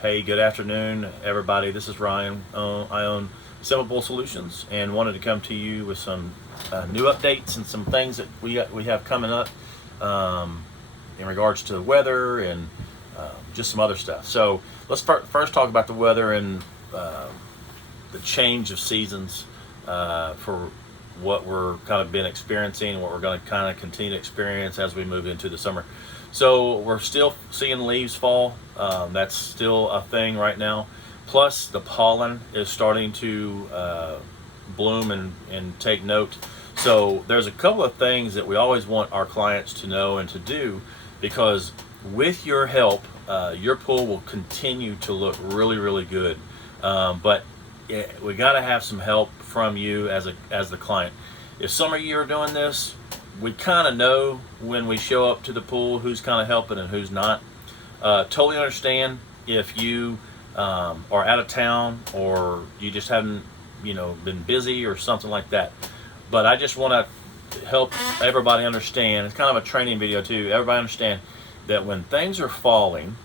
Hey, good afternoon, everybody. This is Ryan. I own Simple Pool Solutions and wanted to come to you with some new updates and some things that we have coming up in regards to the weather and just some other stuff. So let's first talk about the weather and the change of seasons for what we're kind of been experiencing and what we're going to kind of continue to experience as we move into the summer. So we're still seeing leaves fall. That's still a thing right now. Plus the pollen is starting to bloom and take note. So there's a couple of things that we always want our clients to know and to do, because with your help, your pool will continue to look really, really good. But we got to have some help from you as the client. If some of you are doing this, we kind of know when we show up to the pool who's kind of helping and who's not. Totally understand if you are out of town or you just haven't, been busy or something like that. But I just want to help everybody understand. It's kind of a training video too. Everybody understand that when things are falling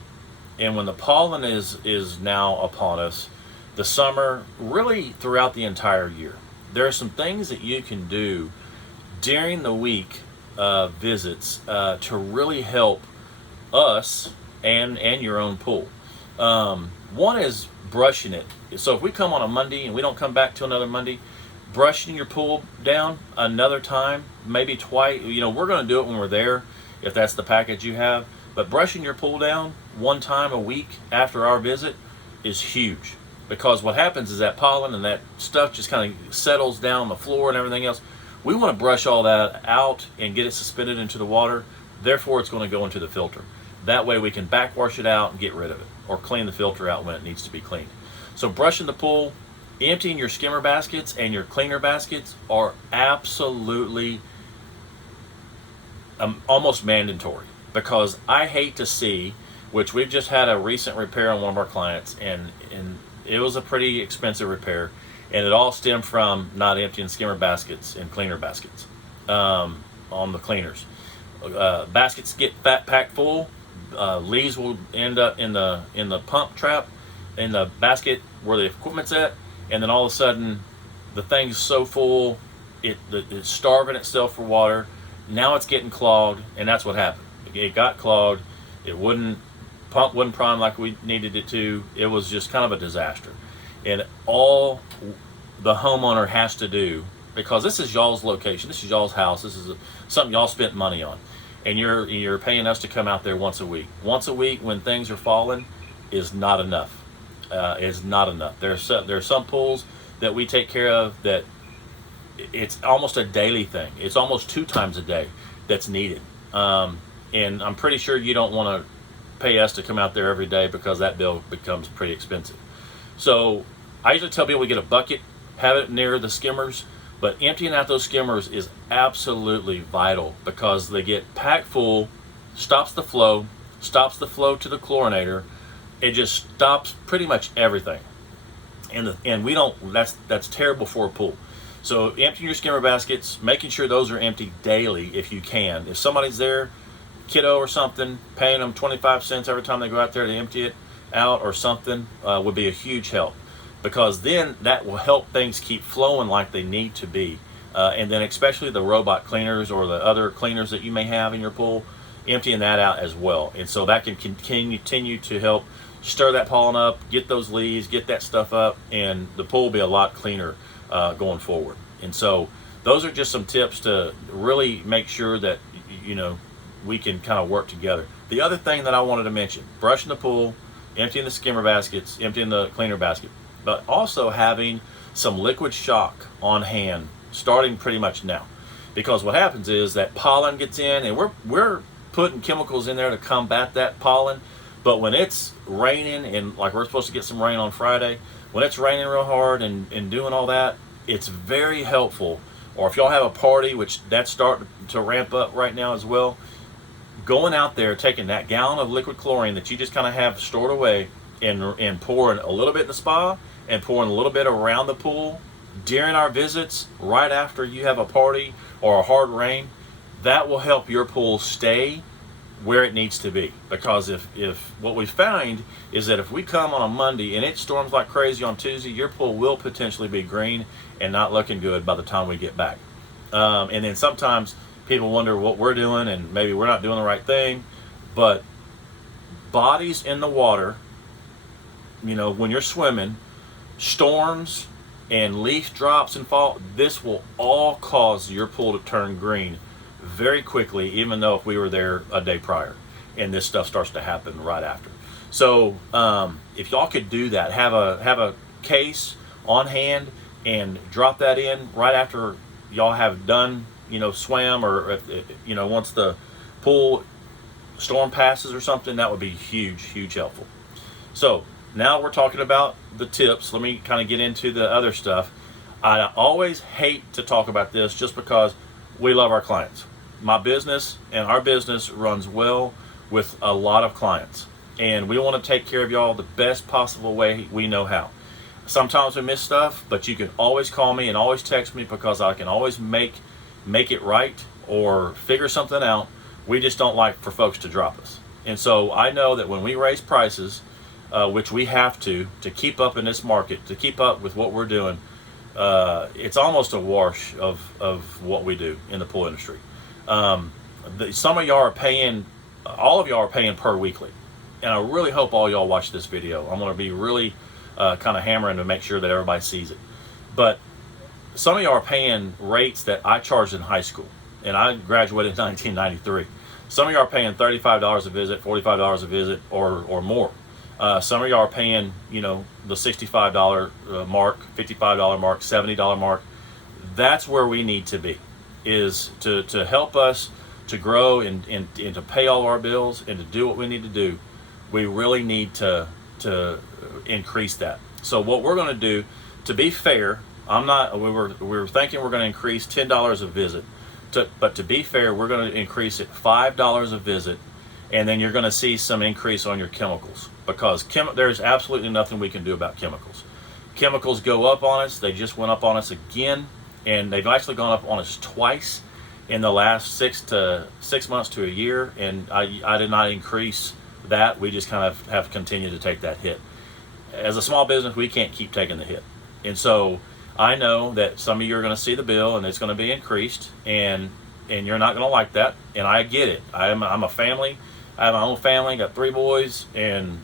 and when the pollen is now upon us, the summer, really throughout the entire year, there are some things that you can do during the week visits to really help us and your own pool. One is brushing it. So if we come on a Monday and we don't come back till another Monday, brushing your pool down another time, maybe twice. We're going to do it when we're there if that's the package you have. But brushing your pool down one time a week after our visit is huge, because what happens is that pollen and that stuff just kind of settles down the floor and everything else. We want to brush all that out and get it suspended into the water. Therefore, it's going to go into the filter. That way we can backwash it out and get rid of it, or clean the filter out when it needs to be cleaned. So brushing the pool, emptying your skimmer baskets and your cleaner baskets are absolutely almost mandatory, because I hate to see, which we've just had a recent repair on one of our clients, and it was a pretty expensive repair, and it all stemmed from not emptying skimmer baskets and cleaner baskets on the cleaners. Baskets get packed full. Leaves will end up in the pump trap in the basket where the equipment's at, and then all of a sudden the thing's so full it's starving itself for water. Now it's getting clogged, and that's what happened. It got clogged. Pump wouldn't prime like we needed it to. It was just kind of a disaster. And all the homeowner has to do, because this is y'all's location, this is y'all's house, this is something y'all spent money on, and you're paying us to come out there once a week. Once a week when things are falling is not enough. Is not enough. There are some pools that we take care of that it's almost a daily thing. It's almost 2 times a day that's needed. And I'm pretty sure you don't want to pay us to come out there every day, because that bill becomes pretty expensive. So I usually tell people we get a bucket, have it near the skimmers, but emptying out those skimmers is absolutely vital, because they get packed full, stops the flow to the chlorinator. It just stops pretty much everything. And we don't, that's terrible for a pool. So emptying your skimmer baskets, making sure those are empty daily if you can. If somebody's there, kiddo or something, paying them 25 cents every time they go out there to empty it out or something would be a huge help, because then that will help things keep flowing like they need to be. And then especially the robot cleaners or the other cleaners that you may have in your pool, emptying that out as well. And so that can continue to help stir that pollen up, get those leaves, get that stuff up, and the pool will be a lot cleaner going forward. And so those are just some tips to really make sure that we can kind of work together. The other thing that I wanted to mention, brushing the pool, emptying the skimmer baskets, emptying the cleaner basket, but also having some liquid shock on hand starting pretty much now. Because what happens is that pollen gets in, and we're putting chemicals in there to combat that pollen. But when it's raining, and like we're supposed to get some rain on Friday, when it's raining real hard and doing all that, it's very helpful. Or if y'all have a party, which that's starting to ramp up right now as well, going out there, taking that gallon of liquid chlorine that you just kind of have stored away, and pouring a little bit in the spa and pouring a little bit around the pool during our visits, right after you have a party or a hard rain, that will help your pool stay where it needs to be. Because if what we find is that if we come on a Monday and it storms like crazy on Tuesday, your pool will potentially be green and not looking good by the time we get back. And then sometimes people wonder what we're doing and maybe we're not doing the right thing. But bodies in the water, when you're swimming, storms and leaf drops and fall, this will all cause your pool to turn green very quickly, even though if we were there a day prior, and this stuff starts to happen right after. So if y'all could do that, have a case on hand and drop that in right after y'all have done, swam, or if, once the pool storm passes or something, that would be huge helpful. So now we're talking about the tips. Let me kind of get into the other stuff. I always hate to talk about this just because we love our clients. My business and our business runs well with a lot of clients, and we want to take care of y'all the best possible way we know how. Sometimes we miss stuff, but you can always call me and always text me, because I can always make it right or figure something out. We just don't like for folks to drop us. And so I know that when we raise prices, which we have to keep up in this market, to keep up with what we're doing, it's almost a wash of what we do in the pool industry. Some of y'all are paying, all of y'all are paying per weekly. And I really hope all y'all watch this video. I'm going to be really kind of hammering to make sure that everybody sees it. But some of y'all are paying rates that I charged in high school, and I graduated in 1993. Some of y'all are paying $35 a visit, $45 a visit, or more. Some of y'all are paying, the $65 mark, $55 mark, $70 mark. That's where we need to be, is to help us to grow and to pay all our bills and to do what we need to do. We really need to increase that. So what we're going to do, to be fair, we were thinking we're going to increase $10 a visit, but to be fair, we're going to increase it $5 a visit, and then you're going to see some increase on your chemicals, because there's absolutely nothing we can do about chemicals. Chemicals go up on us. They just went up on us again, and they've actually gone up on us twice in the last 6 months to a year, and I did not increase that. We just kind of have continued to take that hit. As a small business, we can't keep taking the hit. And so I know that some of you are going to see the bill and it's going to be increased, and you're not going to like that, and I get it. I'm a family. I have my own family, got 3 boys, and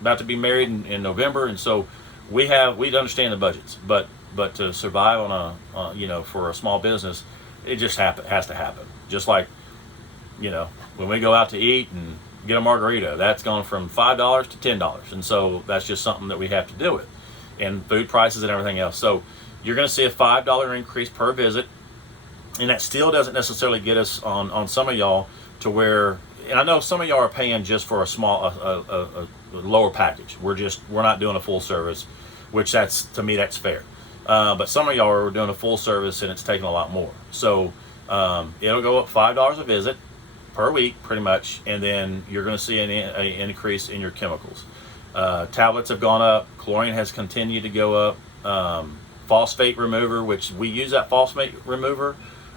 about to be married in November, and so we understand the budgets, but to survive on for a small business, it just has to happen. Just like, when we go out to eat and get a margarita, that's gone from $5 to $10, and so that's just something that we have to deal with, and food prices and everything else. So you're going to see a $5 increase per visit, and that still doesn't necessarily get us on some of y'all to where, and I know some of y'all are paying just for a lower package. We're not doing a full service, which to me that's fair. But some of y'all are doing a full service and it's taking a lot more. So it'll go up $5 a visit per week, pretty much, and then you're going to see an increase in your chemicals. Tablets have gone up. Chlorine has continued to go up. Phosphate remover, which we use that phosphate remover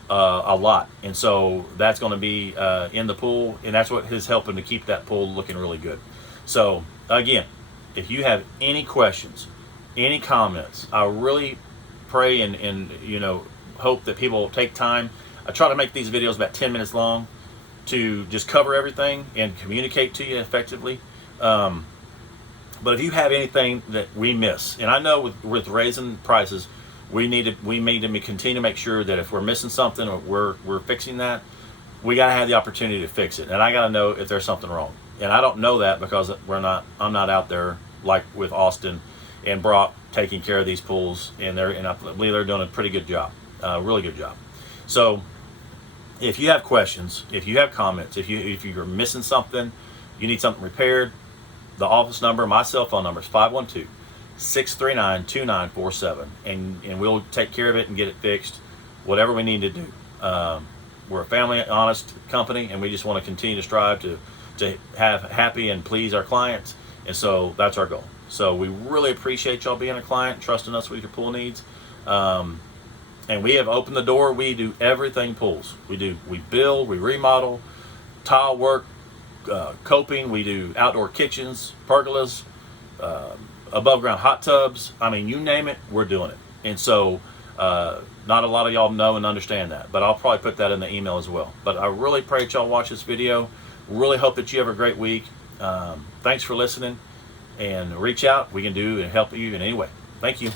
a lot, and so that's going to be in the pool, and that's what is helping to keep that pool looking really good. So again, if you have any questions, any comments, I really pray and hope that people will take time. I try to make these videos about 10 minutes long to just cover everything and communicate to you effectively. But if you have anything that we miss, and I know with raising prices, we need to continue to make sure that if we're missing something or we're fixing that, we got to have the opportunity to fix it. And I got to know if there's something wrong. And I don't know that because I'm not out there like with Austin and Brock taking care of these pools, and I believe they're doing a pretty good job, really good job. So if you have questions, if you have comments, if you're missing something, you need something repaired, the office number, my cell phone number is 512-639-2947, and we'll take care of it and get it fixed, whatever we need to do. We're a family honest company, and we just want to continue to strive to have happy and please our clients, and so that's our goal. So we really appreciate y'all being a client, trusting us with your pool needs, and we have opened the door. We do everything pools. We build, we remodel, tile work, coping. We do outdoor kitchens, pergolas, above ground hot tubs. I mean, you name it, we're doing it. And so not a lot of y'all know and understand that, but I'll probably put that in the email as well. But I really pray that y'all watch this video. Really hope that you have a great week. Thanks for listening, and reach out. We can do and help you in any way. Thank you.